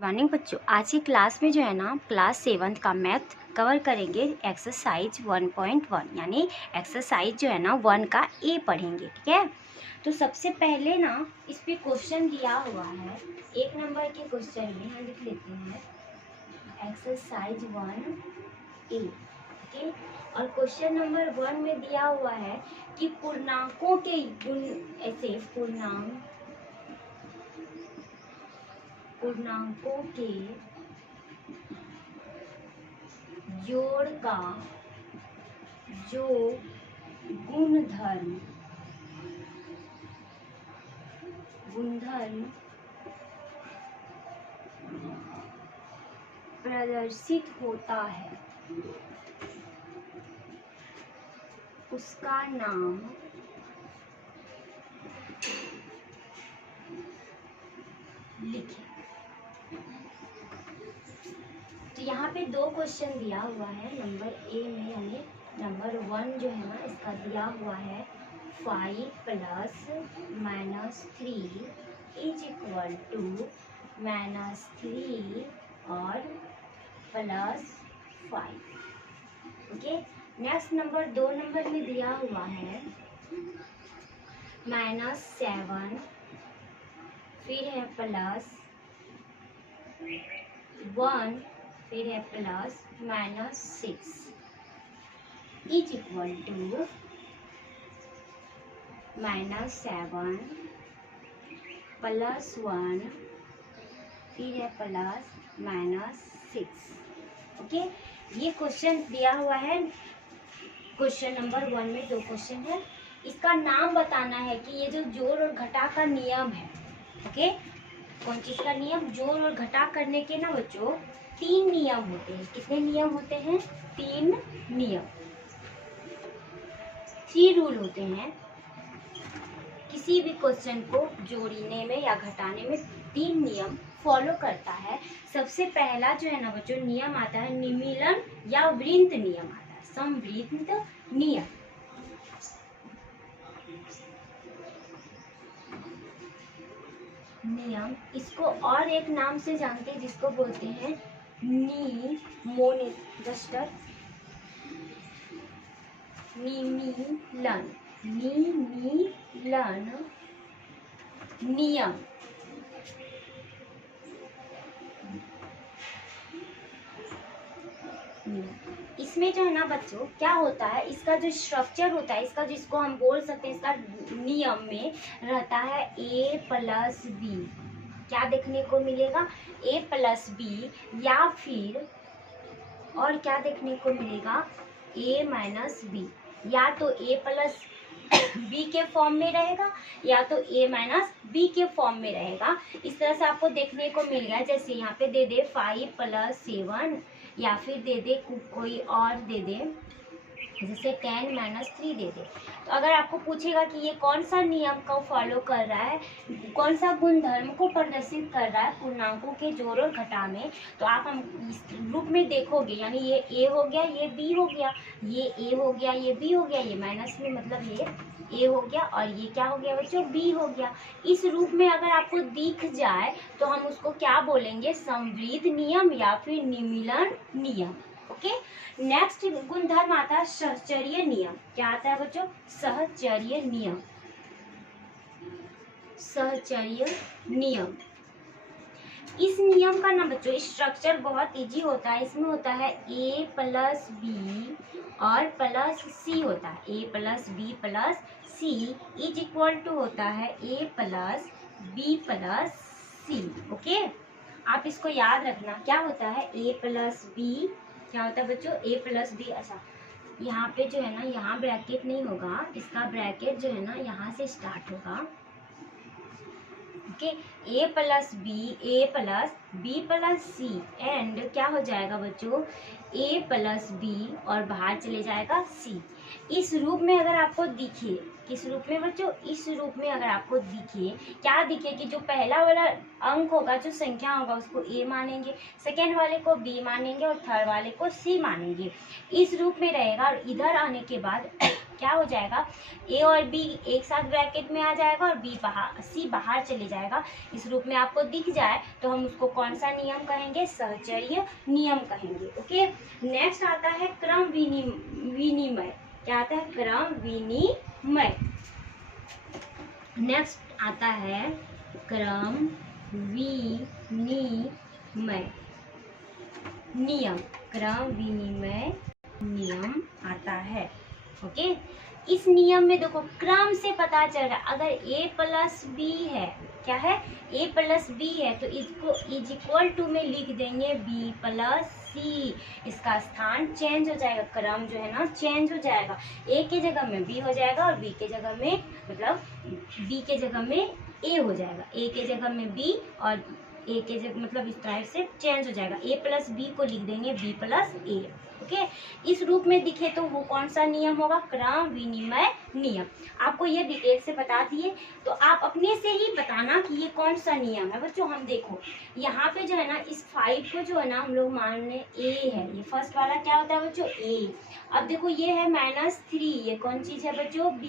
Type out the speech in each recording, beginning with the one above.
Morning बच्चों, आज की क्लास में जो है ना क्लास 7 का मैथ कवर करेंगे। एक्सरसाइज 1.1 यानी एक्सरसाइज जो है ना 1 का ए पढ़ेंगे। ठीक है, तो सबसे पहले ना इस पे क्वेश्चन दिया हुआ है। 1 नंबर के क्वेश्चन में हम लिख लेते हैं एक्सरसाइज 1 ए। ओके, और क्वेश्चन नंबर 1 में दिया हुआ है कि पूर्णांकों के गुण, ऐसे पूर्णांकों के जोड़ का जो गुणधर्म प्रदर्शित होता है उसका नाम लिखें। तो यहाँ पे दो क्वेश्चन दिया हुआ है नंबर ए में, यानी नंबर 1 जो है ना इसका दिया हुआ है 5 प्लस -3 इज इक्वल टू -3 और +5। ओके, नेक्स्ट नंबर 2 नंबर में दिया हुआ है -7, फिर है +1, फिर है +-6 इज इक्वल टू -7 +1, फिर है +-6। ओके, ये क्वेश्चन दिया हुआ है। क्वेश्चन नंबर 1 में दो क्वेश्चन है। इसका नाम बताना है कि ये जो जोड़ और घटा का नियम है। ओके, कौन चीज का नियम? जोड़ और घटा करने के ना बच्चों 3 नियम होते हैं। कितने नियम होते हैं? 3 नियम, 3 रूल होते हैं। किसी भी क्वेश्चन को जोड़ने में या घटाने में 3 नियम फॉलो करता है। सबसे पहला जो है ना बच्चों नियम आता है निमीलन या वृत्त नियम आता है, समवृत्त नियम। इसको और एक नाम से जानते हैं जिसको बोलते हैं निमीलन नियम। इसमें जो है ना बच्चों क्या होता है, इसका जो स्ट्रक्चर होता है, इसका जिसको हम बोल सकते हैं, इसका नियम में रहता है a+b। क्या देखने को मिलेगा? a+b, या फिर और क्या देखने को मिलेगा? a-b, या तो a+b के फॉर्म में रहेगा या तो a-b के फॉर्म में रहेगा। इस तरह से आपको देखने को मिल गया। जैसे यहाँ पे दे दे 5 + 7, या फिर दे दे कोई और दे दे, जैसे 10 - 3 दे दे। तो अगर आपको पूछेगा कि ये कौन सा नियम को फॉलो कर रहा है, कौन सा गुणधर्म को प्रदर्शित कर रहा है पूर्णांकों के जोड़ और घटा में, तो आप हम इस रूप में देखोगे। यानी ये a हो गया, ये b हो गया, ये a हो गया, ये b हो गया, ये माइनस में मतलब ये a हो गया, और ये क्या हो गया बच्चों? b हो गया। इस रूप में अगर आपको दिख जाए तो हम उसको क्या बोलेंगे? समवृत्त नियम या फिर निमीलन नियम। ओके, नेक्स्ट गुणधर्म आता है सहचर्य नियम। क्या आता है बच्चों? सहचर्य नियम। सहचर्य नियम, इस नियम का ना बच्चों स्ट्रक्चर बहुत इजी होता है। इसमें होता है a+b और +c होता है। a+b+c इज इक्वल टू होता है a+b+c। ओके, आप इसको याद रखना। क्या होता है? a+b, क्या होता है बच्चों? a+b। अच्छा, यहाँ पे जो है ना यहाँ ब्रैकेट नहीं होगा, इसका ब्रैकेट जो है ना यहाँ से स्टार्ट होगा। ओके, a+b+c एंड क्या हो जाएगा बच्चों? a+b और बाहर चले जाएगा c। इस रूप में अगर आपको दिखे, किस रूप में बच्चों? इस रूप में अगर आपको दिखे, क्या दिखे कि जो पहला वाला अंक होगा, जो संख्या होगा, उसको a मानेंगे, सेकेंड वाले को b मानेंगे और थर्ड वाले को c मानेंगे। इस रूप में रहेगा। और इधर आने के बाद क्या हो जाएगा, ए और बी एक साथ ब्रैकेट में आ जाएगा और सी बाहर चले जाएगा। इस रूप में आपको दिख जाए तो हम उसको कौन सा नियम कहेंगे, सहचर्य नियम कहेंगे। ओके, नेक्स्ट आता है क्रम विनिमय। क्या आता है, क्रम विनिमय। नेक्स्ट आता है क्रम विनिमय नियम, क्रम विनिमय नियम आता है। ओके, इस नियम में देखो क्रम से पता चल रहा है, अगर a प्लस बी है, क्या है, a प्लस बी है, तो इसको इज इक्वल टू में लिख देंगे b प्लस सी। इसका स्थान चेंज हो जाएगा, क्रम जो है ना चेंज हो जाएगा, a के जगह में b हो जाएगा और b के जगह में, मतलब b के जगह में a हो जाएगा, a के जगह में b और a के जगह, मतलब इस टाइप से चेंज हो जाएगा। a प्लस बी को लिख देंगे b प्लस ए। ओके, इस रूप में दिखे तो वो कौन सा नियम होगा, क्रम विनिमय नियम। आपको ये डिटेल से बता दिए, तो आप अपने से ही बताना कि ये कौन सा नियम है। बच्चों हम देखो यहाँ पे जो है ना, इस 5 को जो है ना हम लोग मान लें a है, ये फर्स्ट वाला क्या होता है बच्चों, a। अब देखो ये है -3, ये कौन चीज है बच्चों, b,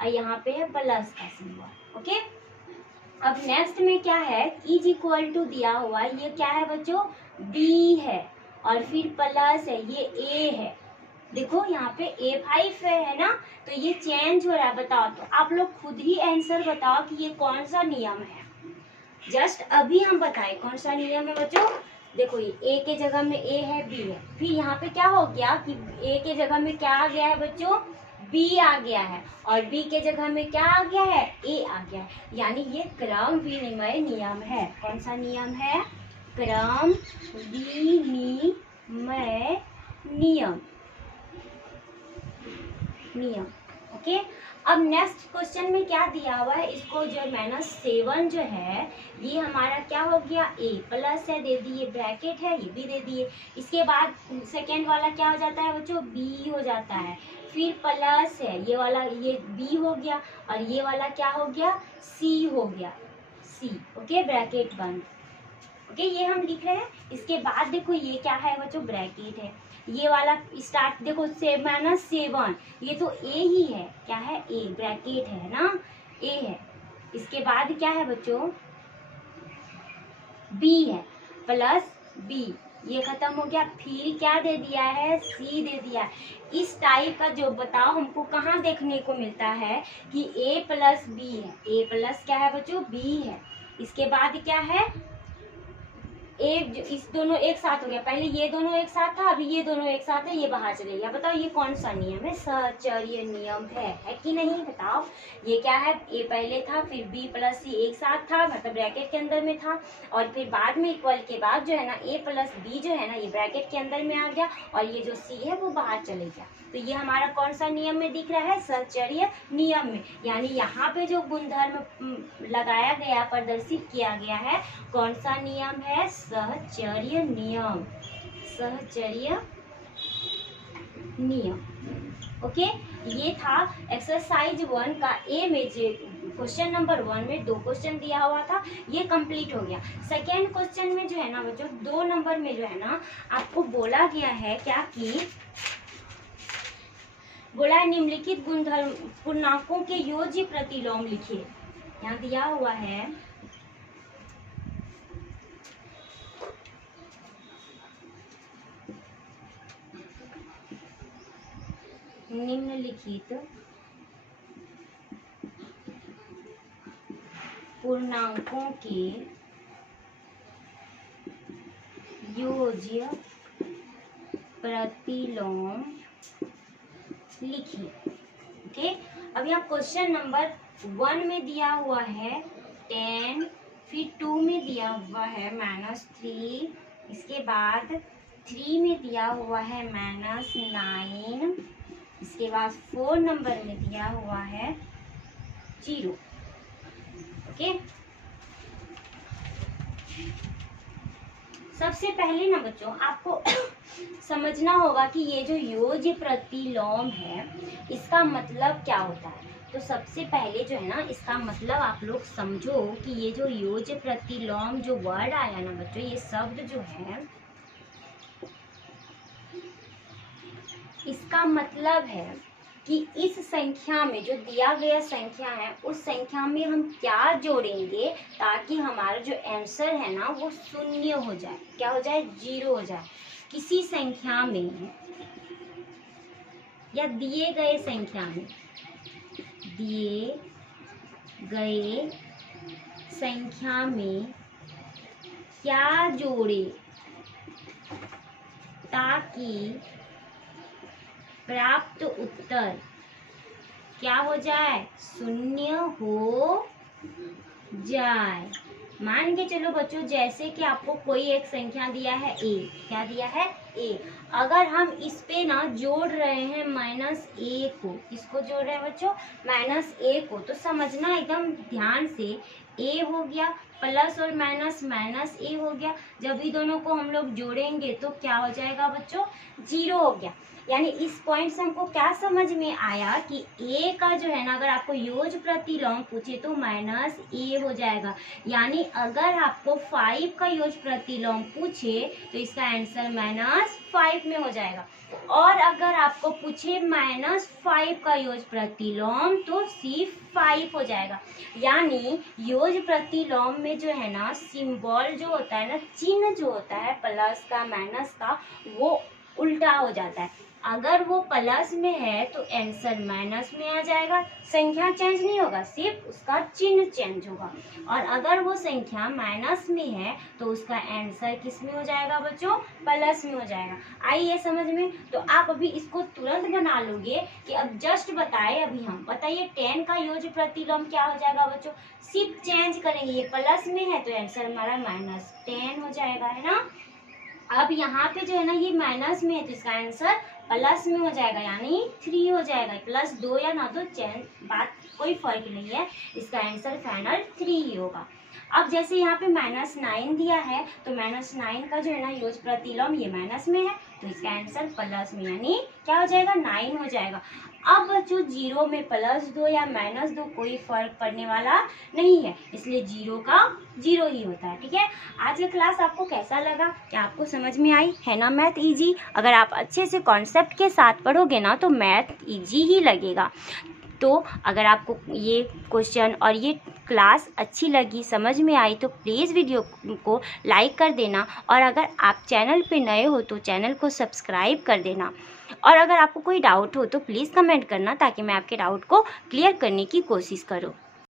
और यहाँ पे है प्लस का सिंबल। ओके, अब नेक्स्ट में क्या है, इज इक्वल टू दिया हुआ, ये क्या है बच्चों, b है और फिर प्लस है, ये a है। देखो यहाँ पे A5 है ना, तो ये चेंज हो रहा है। बताओ, तो आप लोग खुद ही आंसर बताओ कि ये कौन सा नियम है। जस्ट अभी हम बताएं कौन सा नियम है बच्चों। देखो ये a के जगह में a है, b है, फिर यहाँ पे क्या हो गया कि a के जगह में क्या आ गया है बच्चों, b आ गया है, और b के जगह में क्या आ गया है, a आ गया है। यानी ये क्रम विनिमय नियम है। कौन सा नियम है, क्रम विनिमय नियम। ओके, अब नेक्स्ट क्वेश्चन में क्या दिया हुआ है, इसको जो -7 जो है ये हमारा क्या हो गया, a प्लस है, दे दिए, ब्रैकेट है ये भी दे दिए। इसके बाद सेकेंड वाला क्या हो जाता है बच्चों, b हो जाता है, फिर प्लस है ये वाला, ये b हो गया, और ये वाला क्या हो गया, c हो गया, c। ओके, ब्रैकेट बंद। ओके, ये हम लिख रहे हैं। इसके बाद देखो ये क्या है बच्चों, ब्रैकेट है, ये वाला स्टार्ट देखो -7, ये तो a ही है, क्या है, a, ब्रैकेट है ना, a है। इसके बाद क्या है बच्चों, b है, प्लस b, ये खत्म हो गया, फिर क्या दे दिया है, c दे दिया है। इस टाइप का जो बताओ हमको कहाँ देखने को मिलता है कि a प्लस b है, a प्लस क्या है बच्चों, b है। इसके बाद क्या है, एक इस दोनों एक साथ हो गया, पहले ये दोनों एक साथ था, अभी ये दोनों एक साथ है, ये बाहर चले गया। बताओ ये कौन सा नियम है, सहचर्य नियम है कि नहीं, बताओ। ये क्या है, a पहले था, फिर b प्लस c एक साथ था, मतलब ब्रैकेट के अंदर में था, और फिर बाद में इक्वल के बाद जो है ना a प्लस b जो है ना ये ब्रैकेट के अंदर में आ गया, और ये जो c है वो बाहर चले गया। तो ये हमारा कौन सा नियम में दिख रहा है, सहचर्य नियम में। यानी यहाँ पे जो गुणधर्म लगाया गया, प्रदर्शित किया गया है, कौन सा नियम है, सहचर्य नियम, सहचर्य नियम। ओके, ये था एक्सरसाइज 1 का ए में जो क्वेश्चन नंबर 1 में 2 क्वेश्चन दिया हुआ था, ये कंप्लीट हो गया। सेकेंड क्वेश्चन में जो है ना बच्चों, 2 नंबर में जो है ना आपको बोला गया है क्या कि बोला है निम्नलिखित गुणधर्म पूर्णांकों के योज्य प्रतिलोम लिखिए। यहाँ दिया हुआ है निम्नलिखित पूर्णांकों के योज्य प्रतिलोम लिखिए। ओके, अब यहाँ क्वेश्चन नंबर 1 में दिया हुआ है 10, फिर 2 में दिया हुआ है -3, इसके बाद 3 में दिया हुआ है -9, इसके बाद 4 नंबर में दिया हुआ है 0। ओके, सबसे पहले ना बच्चों आपको समझना होगा कि ये जो योज्य प्रतिलोम है इसका मतलब क्या होता है। तो सबसे पहले जो है ना इसका मतलब आप लोग समझो कि ये जो योज्य प्रतिलोम जो वर्ड आया ना बच्चों, ये शब्द जो है इसका मतलब है कि इस संख्या में जो दिया गया संख्या है उस संख्या में हम क्या जोड़ेंगे ताकि हमारा जो आंसर है ना वो शून्य हो जाए, क्या हो जाए, 0 हो जाए। किसी संख्या में या दिए गए संख्या में क्या जोड़े ताकि प्राप्त उत्तर क्या हो जाए, शून्य हो जाए। मान के चलो बच्चों, जैसे कि आपको कोई एक संख्या दिया है a, क्या दिया है a, अगर हम इस पे ना जोड़ रहे हैं -a को, किसको जोड़ रहे हैं बच्चों, -a को, तो समझना एकदम ध्यान से, a हो गया प्लस और माइनस -a हो गया, जब भी दोनों को हम लोग जोड़ेंगे तो क्या हो जाएगा बच्चों, 0 हो गया। यानी इस पॉइंट से हमको क्या समझ में आया कि a का जो है ना, अगर आपको योज प्रतिलोम पूछे तो -a हो जाएगा। यानी अगर आपको 5 का योज प्रतिलोम पूछे तो इसका आंसर -5 में हो जाएगा, और अगर आपको पूछे -5 का योज प्रतिलोम तो सिर्फ 5 हो जाएगा। यानी योज प्रतिलोम में जो है ना सिंबल जो होता है ना, चिन्ह जो होता है प्लस का माइनस का, वो उल्टा हो जाता है। अगर वो प्लस में है तो आंसर माइनस में आ जाएगा, संख्या चेंज नहीं होगा, सिर्फ उसका चिन्ह चेंज होगा। और अगर वो संख्या माइनस में है तो उसका आंसर किस में हो जाएगा बच्चों, प्लस में हो जाएगा। आइए समझ में, तो आप अभी इसको तुरंत बना लोगे कि अब जस्ट बताए अभी हम, बताइए 10 का योज प्रतिलोम क्या हो जाएगा बच्चों, सिर्फ चेंज करेंगे, ये प्लस में है तो आंसर हमारा -10 हो जाएगा, है ना। अब यहाँ पे जो है ना ये माइनस में है तो इसका आंसर प्लस में हो जाएगा, यानी 3 हो जाएगा। प्लस 2 या ना तो चेंज, बात कोई फर्क नहीं है, इसका आंसर फाइनल 3 ही होगा। अब जैसे यहाँ पे -9 दिया है तो -9 का जो है ना योज प्रतिलोम ये माइनस में है तो इसका आंसर प्लस में, यानी क्या हो जाएगा, 9 हो जाएगा। अब बच्चों 0 में +2 या -2 कोई फर्क पड़ने वाला नहीं है, इसलिए 0 का 0 ही होता है, ठीक है। आज का क्लास आपको कैसा लगा, क्या आपको समझ में आई, है ना मैथ इजी। अगर आप अच्छे से कॉन्सेप्ट के साथ पढ़ोगे ना तो मैथ इजी ही लगेगा। तो अगर आपको ये क्वेश्चन और ये क्लास अच्छी लगी, समझ में आई, तो प्लीज़ वीडियो को लाइक कर देना, और अगर आप चैनल पे नए हो तो चैनल को सब्सक्राइब कर देना। और अगर आपको कोई डाउट हो तो प्लीज़ कमेंट करना ताकि मैं आपके डाउट को क्लियर करने की कोशिश करूँ।